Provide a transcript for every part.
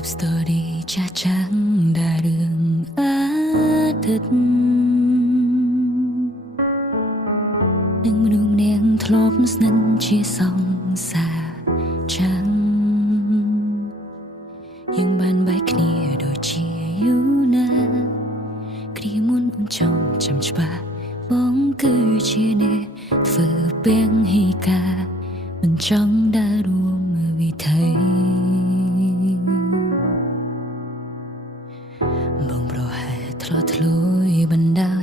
Love story ចាស់ចាំងដែលរឿងអាទិត្យនឹងមនុស្សម្នាក់ធ្លាប់ស្និទ្ធជាសង្សារចាំងយើងបានបែកគ្នាដូចជាយូរណាស់គ្រាមុនអូនចង់ចាំច្បាស់បងគឺជាអ្នកធ្វើពេងហេកាមិនចង់ដើររួមវិថីបងប្រហែលធ្លាប់ធ្លួយបណ្ដោយ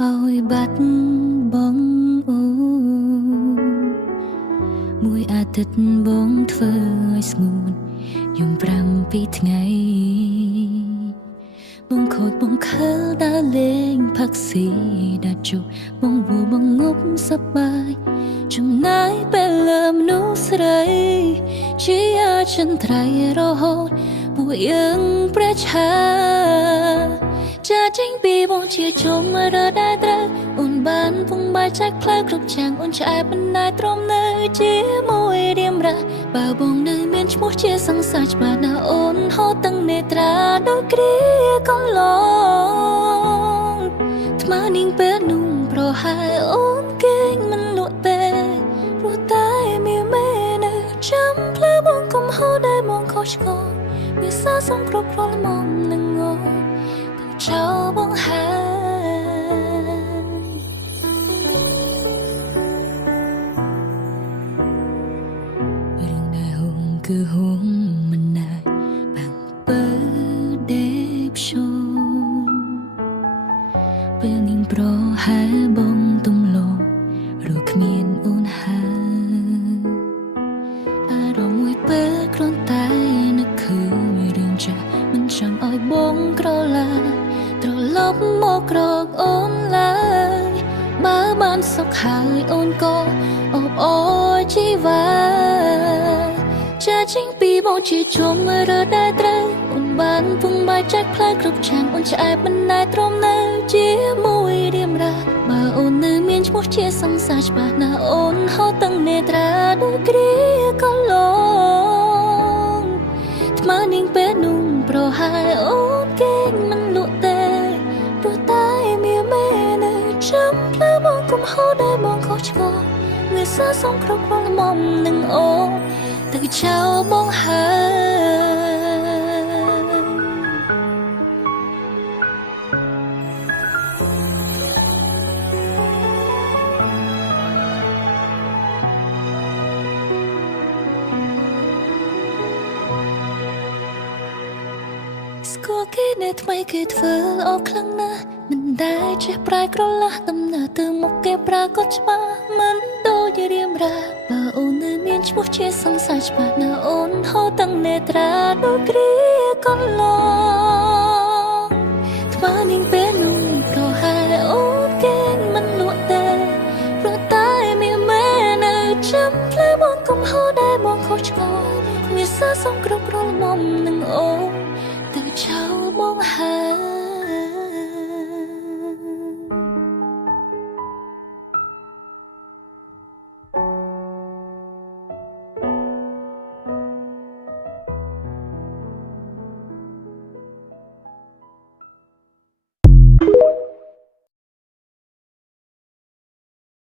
ឲ្យបាត់បងអូមួយអាទិត្យបងធ្វើឲ្យស្ងួនយំ7ថ្ងៃបងខូចបងខើដើរលេងផឹកស៊ីដាច់ជុបងវល់បងងប់សប្បាយចំណាយពេលលើមនុស្សស្រីជាអចិន្ត្រៃយ៍រហូតពួកយើងប្រឆាចាចេញពីបងជាជុំរដែរត្រូវអូនបានពងបាយចាច់ផ្លូវគ្រប់ចាំងអូនឆ្អែតបណ្ដាយទ្រាំនៅជាមួយរៀមរ៉ាបើបងនៅមានឈ្មោះជាសង្សារច្បាស់ណាស់អូនហូតទាំងនេត្រាដូចគ្រាកន្លងថ្មនាងពេលនោះប្រហែលអូនគេងមិនលក់ទេព្រោះតែមានមេនៅចាំផ្លូវបងកុំហូរដែរបងខុសឆ្គងវាសាសំគ្រប់គ្រាន់មុំនឹងងទៅចោលបងហើយរឿងដែលហួងគឺហួងមិនណាយបាំងបើដេបឈោពេលនាងប្រហែលបងទំលោរកគ្មានអូនហើយអារម្មណ៍មួយពេលគ្រាន់តែនឹកឃើញរឿងចាស់មិនចង់ឲ្យបងក្រឡាត្រឡប់មកក្រកអូនឡើយបើបានសុខហើយអូនក៏អបអរជីវ៉ាចាចេញពីបងជាជុំរដែរត្រូវអូនបានពងបាយចាច់ផ្លែគ្រប់ចាំងអូនឆ្អែតមិនដែរទ្រាំនៅជាមួយរៀមរ៉ាបើអូននៅមានឈ្មោះជាសង្សារច្បាស់ណាស់អូនហូតទាំងនេត្រាដូចគ្រាកន្លងថ្មនាងពេលនោះប្រហែលអូនគេងមិនលក់ទេព្រោះតែមានមេនៅចាំផ្លូវបងកុំហូរដែរបងខុសឆ្គងវាសាសំគ្រប់គ្រាន់មុំនឹងអូនទៅចោលបងហើយស្គាល់គេនៅថ្មីគេធ្វើអោខ្លាំងណាស់មិនដែលចេះប្រែក្រឡាស់ដំណើរទៅមុខគេប្រាកដច្បាស់មិនដូចរៀមរ៉ាបើអូននៅមានឈ្មោះជាសង្សារច្បាស់ណាស់អូនហូតទាំងនេត្រាដូចគ្រាកន្លងថ្មនាងពេលនោះប្រហែលអូនគេងមិនលក់ទេព្រោះតែមានមេនៅចាំផ្លូវបងកុំហូរដែរបងខុសឆ្គងវាសាសំគ្រប់គ្រាន់មុំនឹងអូនទៅចោលបងហើយ